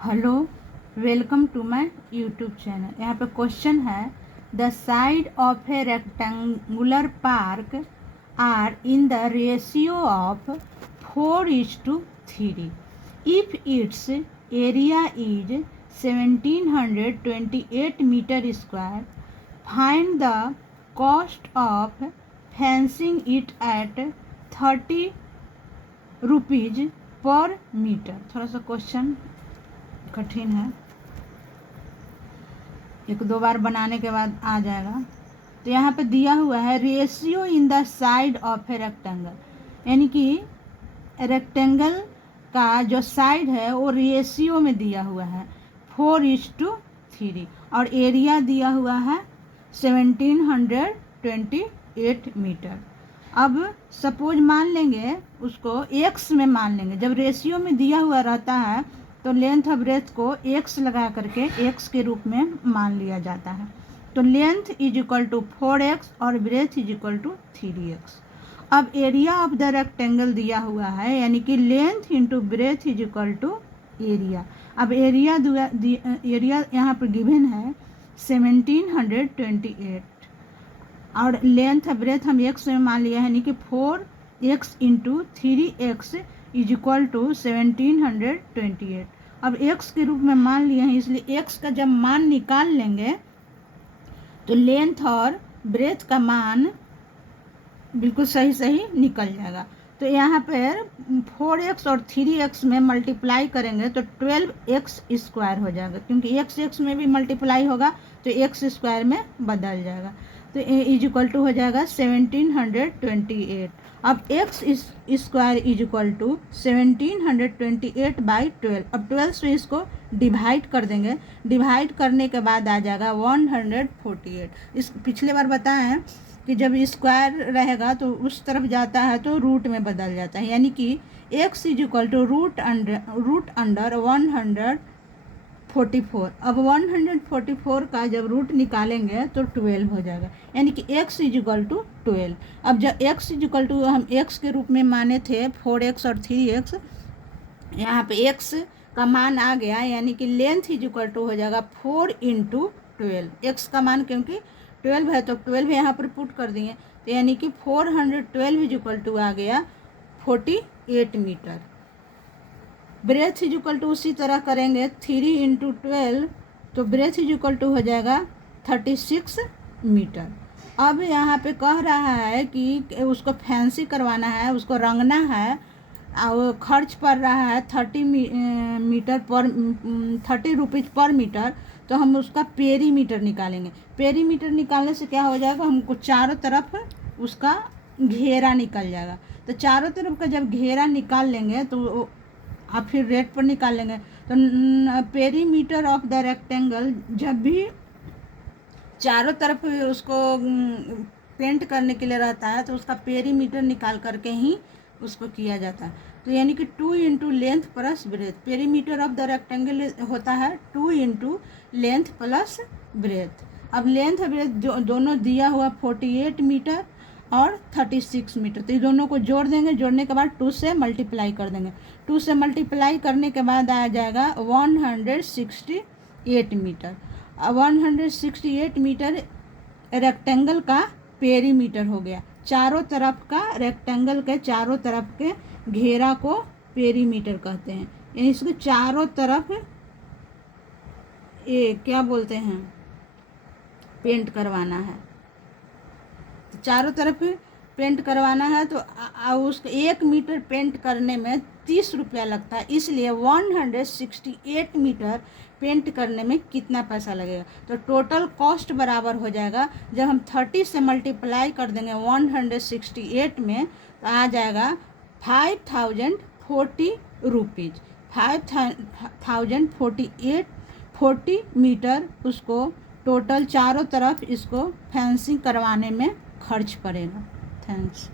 Hello, welcome to my YouTube channel. यहाँ पे question है, the side of a rectangular park are in the ratio of 4:3 if its area is 1728 metre square, find the cost of fencing it at 30 rupees per metre. थोड़ा सा question कठिन है, एक दो बार बनाने के बाद आ जाएगा। तो यहाँ पे दिया हुआ है ratio in the side of a rectangle, यानी कि रेक्टेंगल का जो साइड है वो रेशियो में दिया हुआ है 4:3 और एरिया दिया हुआ है 1728 मीटर। अब सपोज मान लेंगे उसको एक्स में मान लेंगे। जब रेशियो में दिया हुआ रहता है तो लेंथ और ब्रेथ को एक्स लगा करके एक्स के रूप में मान लिया जाता है। तो length is equal to 4x और breath is equal to 3x। अब एरिया ऑफ द रेक्टेंगल दिया हुआ है, यानी कि length into breadth is equal to area. अब एरिया यहाँ पर गिवन है 1728 और लेंथ और ब्रेथ हम एक्स में मान लिया है, यानी कि 4x into 3x is equal to 1728। अब x के रूप में मान लिए हैं, इसलिए x का जब मान निकाल लेंगे तो लेंथ और ब्रेथ का मान बिल्कुल सही सही निकल जाएगा। तो यहाँ पर 4x और 3x में मल्टीप्लाई करेंगे तो 12x स्क्वायर हो जाएगा, क्योंकि x में भी मल्टीप्लाई होगा तो x स्क्वायर में बदल जाएगा। तो इज इक्वल टू हो जाएगा 1728। अब x square is equal to 1728/12। अब 12 से इसको डिवाइड कर देंगे, डिवाइड करने के बाद आ जाएगा 148। इस पिछले बार बताए हैं कि जब स्क्वायर रहेगा तो उस तरफ जाता है तो रूट में बदल जाता है, यानी कि x is equal to root under 144। अब 144 का जब रूट निकालेंगे तो 12 हो जाएगा, यानी कि x इज इक्वल टू 12। अब जब x इज इक्वल टू हम x के रूप में माने थे 4x और 3x, यहाँ पे x का मान आ गया, यानी कि लेंथ इज इक्वल टू हो जाएगा 4 इंटू 12। x का मान क्योंकि 12 है तो 12 यहाँ पर पुट कर दिए, तो यानी कि 412 इज इक्वल टू आ गया 48 मीटर। ब्रेथ इज इक्वल टू उसी तरह करेंगे 3 इंटू 12, तो ब्रेथ इज इक्वल टू हो जाएगा 36 मीटर। अब यहाँ पे कह रहा है कि उसको फैंसी करवाना है, उसको रंगना है और खर्च पड़ रहा है 30 रुपीज़ पर मीटर। तो हम उसका पेरीमीटर निकालेंगे। पेरीमीटर निकालने से क्या हो जाएगा, हमको चारों तरफ उसका घेरा निकल जाएगा। तो चारों तरफ का जब घेरा निकाल लेंगे तो आप फिर रेट पर निकाल लेंगे। तो पेरीमीटर ऑफ द रेक्टेंगल, जब भी चारों तरफ उसको पेंट करने के लिए रहता है तो उसका पेरीमीटर निकाल करके ही उसको किया जाता है। तो यानी कि 2 into length plus breadth. Perimeter of the rectangle होता है 2 इंटू लेंथ प्लस ब्रेथ। अब लेंथ और ब्रेथ दोनों दिया हुआ 48 मीटर और 36 मीटर, तो ये दोनों को जोड़ देंगे। जोड़ने के बाद 2 से मल्टीप्लाई कर देंगे। 2 से मल्टीप्लाई करने के बाद आ जाएगा 168 मीटर। 168 मीटर रेक्टेंगल का पेरीमीटर हो गया। चारों तरफ का रेक्टेंगल के चारों तरफ के घेरा को पेरीमीटर कहते हैं, यानी इसको चारों तरफ ये क्या बोलते हैं, पेंट करवाना है। तो चारों तरफ पेंट करवाना है तो उसको 1 मीटर पेंट करने में 30 रुपया लगता है, इसलिए 168 मीटर पेंट करने में कितना पैसा लगेगा। तो टोटल कॉस्ट बराबर हो जाएगा, जब हम 30 से मल्टीप्लाई कर देंगे 168 में तो आ जाएगा 5040 रुपीज़। 5040 मीटर उसको टोटल चारों तरफ इसको फेंसिंग करवाने में खर्च पड़ेगा। थैंक्स।